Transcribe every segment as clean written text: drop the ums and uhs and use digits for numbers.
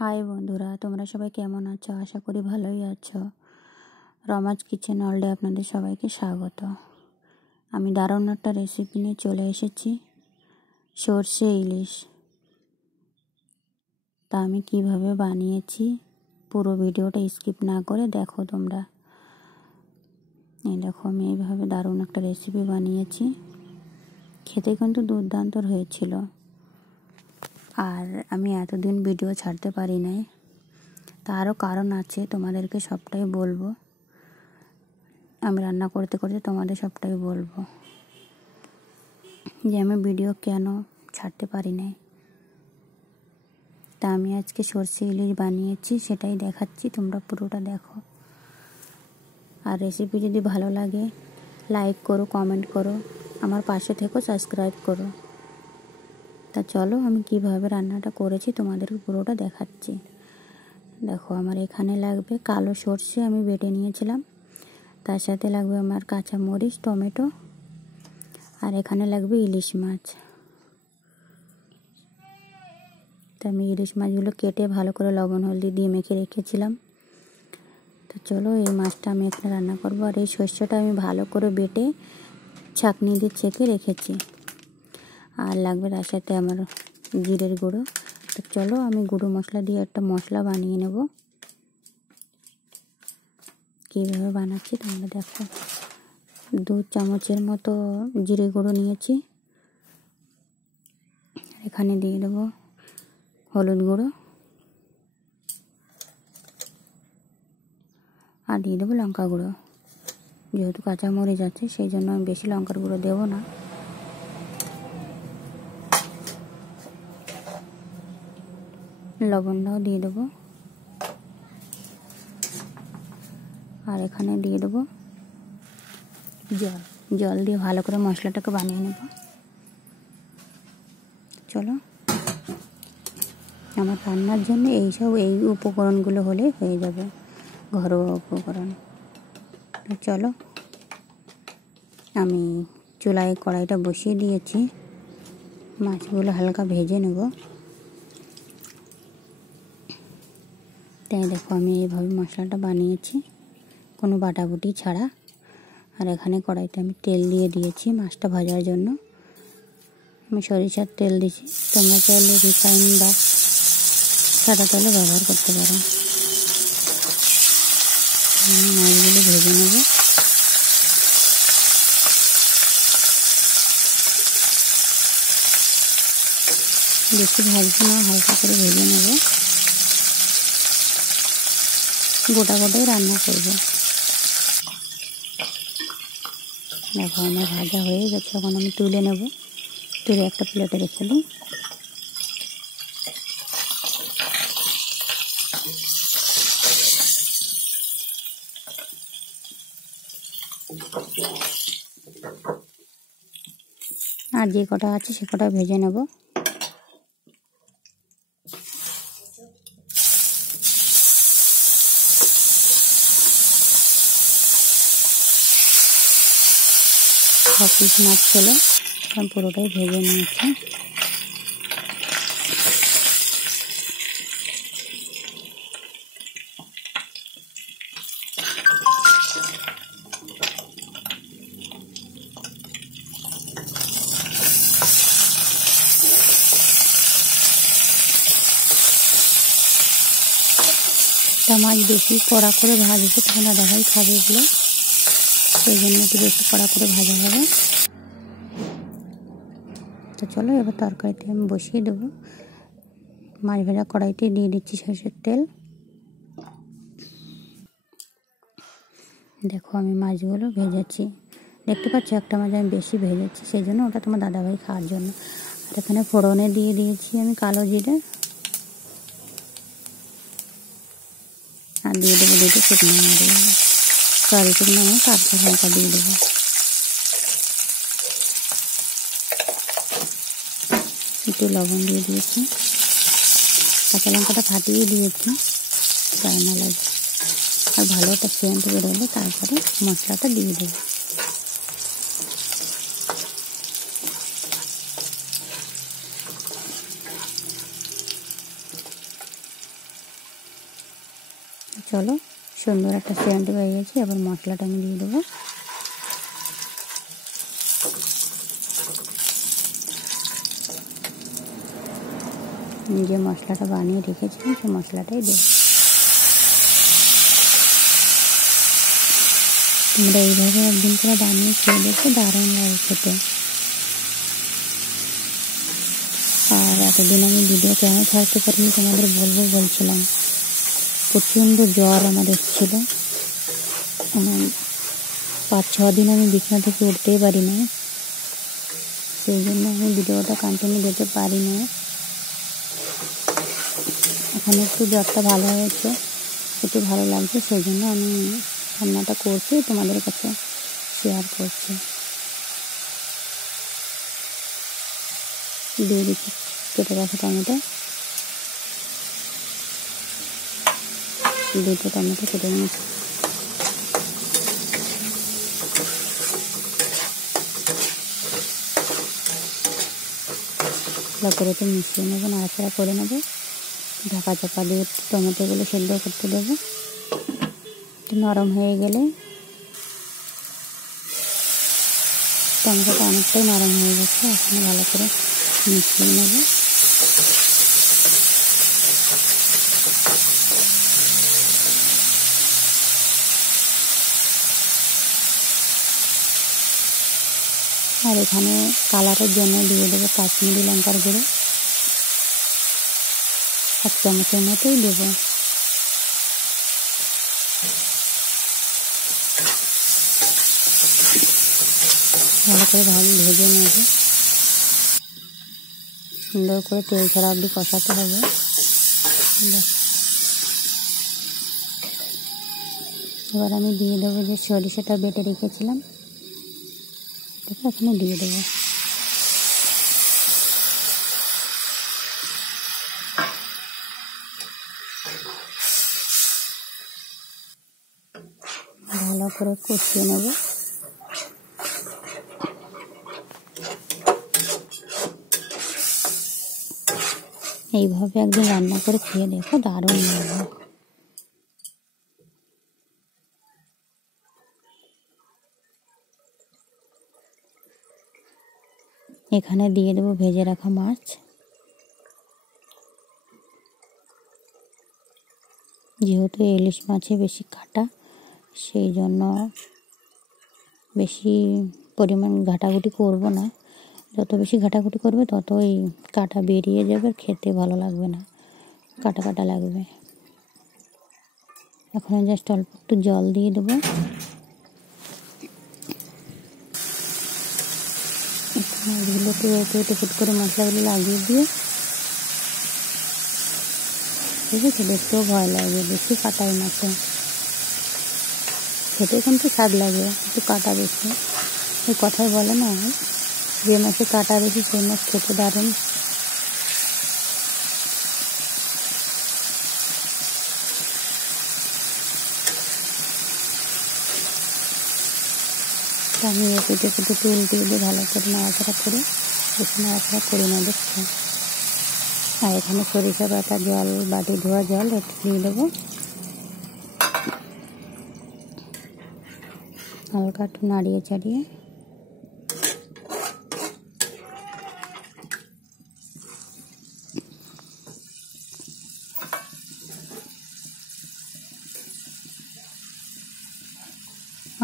High বন্ধুরা, তোমরা সবাই কেমন আছো? আশা করি ভালোই আছো। রমাজ কিচেন ওয়ার্ল্ডে আপনাদের সবাইকে স্বাগত। আমি দারুণ একটা রেসিপি নিয়ে চলে এসেছি, সর্ষে ইলিশ। তা আমি কিভাবে বানিয়েছি পুরো ভিডিওটা স্কিপ না করে দেখো তোমরা। এই দেখো, আমি এইভাবে দারুণ একটা রেসিপি বানিয়েছি। খেতে কিন্তু দুর্দান্ত হয়েছিল। আর আমি এতদিন ভিডিও ছাড়তে পারি নাই, তারও কারণ আছে, তোমাদেরকে সবটাই বলবো। আমি রান্না করতে করতে তোমাদের সবটাই বলবো যে আমি ভিডিও কেন ছাড়তে পারি নাই। তা আমি আজকে সর্ষে ইলিশ বানিয়েছি, সেটাই দেখাচ্ছি, তোমরা পুরোটা দেখো। আর রেসিপি যদি ভালো লাগে লাইক করো, কমেন্ট করো, আমার পাশে থেকো, সাবস্ক্রাইব করো। তা চলো আমি কিভাবে রান্নাটা করেছি তোমাদের পুরোটা দেখাচ্ছি। দেখো, আমার এখানে লাগবে কালো সর্ষে, আমি বেটে নিয়েছিলাম। তার সাথে লাগবে আমার কাঁচা মরিচ, টমেটো, আর এখানে লাগবে ইলিশ মাছ। তো আমি ইলিশ মাছগুলো কেটে ভালো করে লবণ হলদি দিয়ে মেখে রেখেছিলাম। তো চলো এই মাছটা আমি এখানে রান্না করব। আর এই সর্ষেটা আমি ভালো করে বেটে ছাঁকনি দিয়ে ছেঁকে রেখেছি। আর লাগবে তার সাথে আমার জিরের গুঁড়ো। তো চলো আমি গুঁড়ো মশলা দিয়ে একটা মশলা বানিয়ে নেব। কীভাবে বানাচ্ছি তোমরা দেখো। 2 চামচের মতো জিরে গুঁড়ো নিয়েছি। এখানে দিয়ে দেবো হলুদ গুঁড়ো, আর দিয়ে দেবো লঙ্কা গুঁড়ো। যেহেতু কাঁচা মরিচ আছে সেই জন্য আমি বেশি লঙ্কার গুঁড়ো দেবো না। লবণটাও দিয়ে দেবো। আর এখানে দিয়ে দেবো জল দিয়ে ভালো করে মশলাটাকে বানিয়ে নেব। চলো, আমার রান্নার জন্য এই উপকরণগুলো হলে হয়ে যাবে, ঘরোয়া উপকরণ। চলো আমি চুলায় কড়াইটা বসিয়ে দিয়েছি, মাছগুলো হালকা ভেজে নেব। তাই দেখো, আমি এইভাবে মশলাটা বানিয়েছি, কোনো বাটাবুটি ছাড়া। আর এখানে কড়াইতে আমি তেল দিয়ে দিয়েছি মাছটা ভাজার জন্য। আমি সরিষার তেল দিয়েছি, তোমরা চাইলে রিফাইন বা সাদা তেলও ব্যবহার করতে পারো। আমি মাছগুলো ভেজে নেব। বেশি ভাজবো না, হালকা করে ভেজে নেব। গোটা গোটাই রান্না করব। দেখো আমার ভাজা হয়ে গেছে, এখন আমি তুলে নেব। তুলে একটা প্লেটে রেখে দিই। আর যে কটা আছে সে কটা ভেজে নেব। সব পিস মাছ ছিল, পুরোটাই ভেজে নিয়েছি। মাছ বেশি কড়া করে ভাজবো, তখন দাদাভাই খাবে এগুলো, সেই জন্য একটু বেশি কড়া করে ভাজা হবে। তো চলো এবার তরকারিতে আমি বসিয়ে দেবো। মাছ ভাজা কড়াইতে দিয়ে দিচ্ছি সরষের তেল। দেখো আমি মাছগুলো ভেজেছি, দেখতে পাচ্ছি একটা মাছ আমি বেশি ভেজেছি, সেই জন্য ওটা তোমার দাদাভাই খাওয়ার জন্য। আর এখানে ফোড়নে দিয়ে দিয়েছি আমি কালো জিরে, আর দিয়ে দেবো 2টো শুকনো মরিচ, শুকনো মরিচ, কাঁচা লঙ্কা দিয়ে দেবো। একটু লবণ দিয়ে দিয়েছি, কাঁচা লঙ্কাটা ফাটিয়ে দিয়েছি রান্না লাগে। আর ভালো একটা সেন্ট বেরোলে তারপরে মশলাটা দিয়ে দেবো। চলো, সুন্দর একটা সেন্ট হয়ে গেছে। এবার মশলাটা আমি দিয়ে দেবো। যে মশলাটা বানিয়ে রেখেছিলাম সেই মশলাটাই দেবো। তোমরা এইভাবে একদিন করে বানিয়ে খেয়ে দেখো, দারুণ লাগে খেতে। আর এতদিন আমি ভিডিও কেন ছাড়তে পারিনি তোমাদের বলছিলাম, প্রচণ্ড জ্বর আমার এসেছিল। 5-6 দিন আমি বিছানা থেকে উঠতেই পারি না, সেই জন্য আমি ভিডিওটা কন্টিনিউ দিতে পারি না। এখন একটু জ্বরটা ভালো হয়েছে, একটু ভালো লাগছে, সেই জন্য আমি রান্নাটা করছি, তোমাদের কাছে শেয়ার করছি। দিয়ে দিচ্ছি কেটে রাখা টমেটো, 2টো টমেটো কেটে নিয়েছি। ভালো করে তো মিশিয়ে নেবো, নাড়াচাড়া করে নেবো। ঢাকা চাপা দিয়ে টমেটোগুলো সেদ্ধ করতে দেবো। নরম হয়ে গেলে, টমেটোটা অনেকটাই নরম হয়ে গেছে, এখন ভালো করে মিশিয়ে নেব। আর এখানে কালারের জন্য দিয়ে দেবো কাশ্মীরি লঙ্কার গুঁড়ো, 1 চামচের মতোই দেবো। ভালো করে ভেজে নেব, সুন্দর করে তেল ছাড়া অবধি কষাতে হবে। এবার আমি দিয়ে দেবো যে সরিষাটা বেটে রেখেছিলাম, এটাকে এখানে দিয়ে দেবো। ভালো করে কষিয়ে নেব। এইভাবে একদিন রান্না করে খেয়ে দেখো, দারুণ লাগবে। এখানে দিয়ে দেবো ভেজে রাখা মাছ। যেহেতু ইলিশ মাছে বেশি কাটা, সেই জন্য বেশি পরিমাণ ঘাটাঘুটি করব না। যত বেশি ঘাটাঘুটি করবে ততই কাটা বেরিয়ে যাবে, খেতে ভালো লাগবে না, কাটা কাটা লাগবে। এখন জাস্ট অল্প একটু জল দিয়ে দেবো। মাছগুলোকে একটু ফুট করে মশলাগুলো লাগিয়ে দিয়ে, ঠিক আছে, দেখতেও ভয় লাগে, বেশি কাটাই মাছে খেতে কিন্তু স্বাদ লাগে, একটু কাটা বেশি। এই কথাই বলে না, যে মাছে কাটা বেশি সেই মাছ খেতে দারুণ। আমি এপিটে পিটে উল্টে দিয়ে ভালো করে নাড়াচাড়া করে, বেশি নাড়াচাড়া করে না, দেখছি। আর এখানে সরিষা বাটা জল, বাটি ধোয়া জল একটু দিয়ে দেবো, হালকা একটু নাড়িয়ে চাড়িয়ে।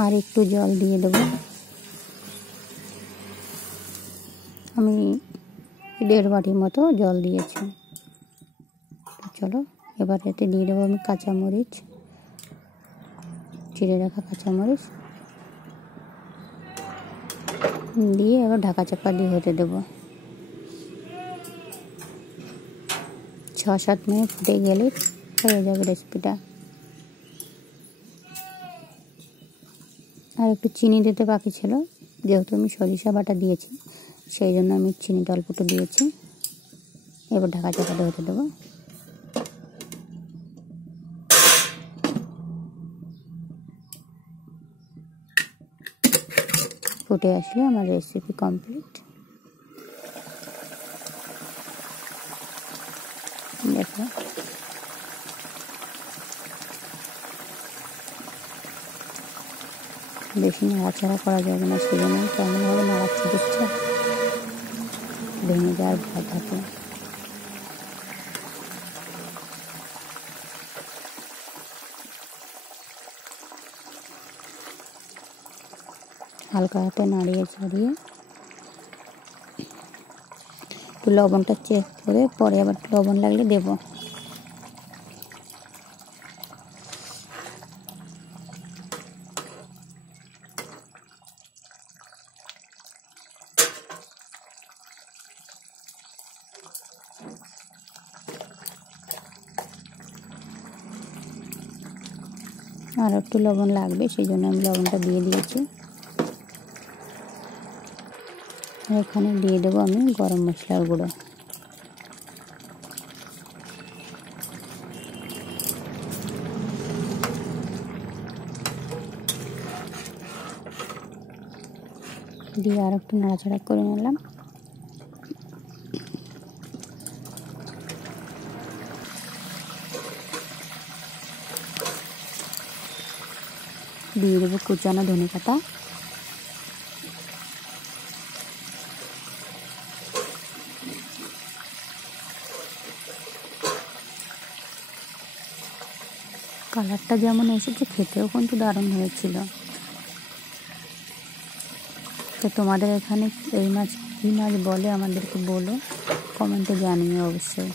আর একটু জল দিয়ে দেবো। আমি 1.5 বাটির মতো জল দিয়েছি। চলো, এবার এতে দিয়ে দেবো আমি কাঁচামরিচ, চিড়ে রাখা কাঁচামরিচ দিয়ে এবার ঢাকা চাপা দিয়ে হতে দেবো। 6-7 মিনিট ফুটে গেলে হয়ে যাবে রেসিপিটা। আর একটু চিনি দিতে বাকি ছিল, যেহেতু আমি সরিষা বাটা দিয়েছি সেই জন্য আমি চিনিটা অল্প একটু দিয়েছি। এবার ঢাকা চাপা দিয়ে হতে দেবো। ফুটে আসলে আমার রেসিপি কমপ্লিট। দেখো, বেশি নাড়াচাড়া করা যাবে না, সেজন্য কেমনভাবে নাড়াচ্ছি দেখছো, ভেঙে যাওয়ার ভয় থাকে। হালকা হাতে নাড়িয়ে চাড়িয়ে একটু লবণটা চেক করে পরে আবার লবণ লাগলে দেবো। আর একটু লবণ লাগবে, সেই জন্য আমি লবণটা দিয়ে দিয়েছি। আর এখানে দিয়ে দেবো আমি গরম মশলার গুঁড়ো। দিয়ে আর একটু নাড়াচাড়া করে নিলাম। দিয়ে দেবো কুচানো ধনেপাতা। কালারটা যেমন এসেছে খেতেও কিন্তু দারুণ হয়েছিল। তো তোমাদের এখানে এই মাছ কী মাছ বলে আমাদেরকে বলো, কমেন্টে জানিও অবশ্যই।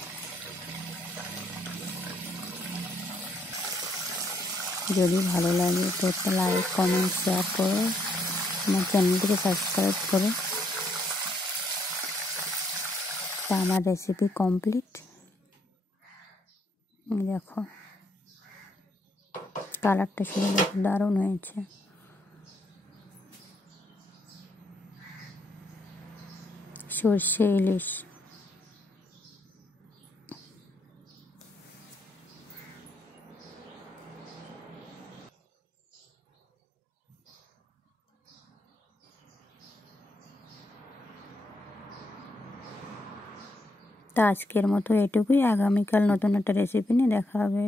যদি ভালো লাগে তো একটা লাইক কমেন্ট শেয়ার করো, আমার চ্যানেলটিকে সাবস্ক্রাইব করো। তা আমার রেসিপি কমপ্লিট। দেখো কালারটা শুধু দেখো দারুণ হয়েছে। সর্ষে ইলিশ। তা আজকের মতো এটুকুই, আগামীকাল নতুন একটা রেসিপি নিয়ে দেখা হবে।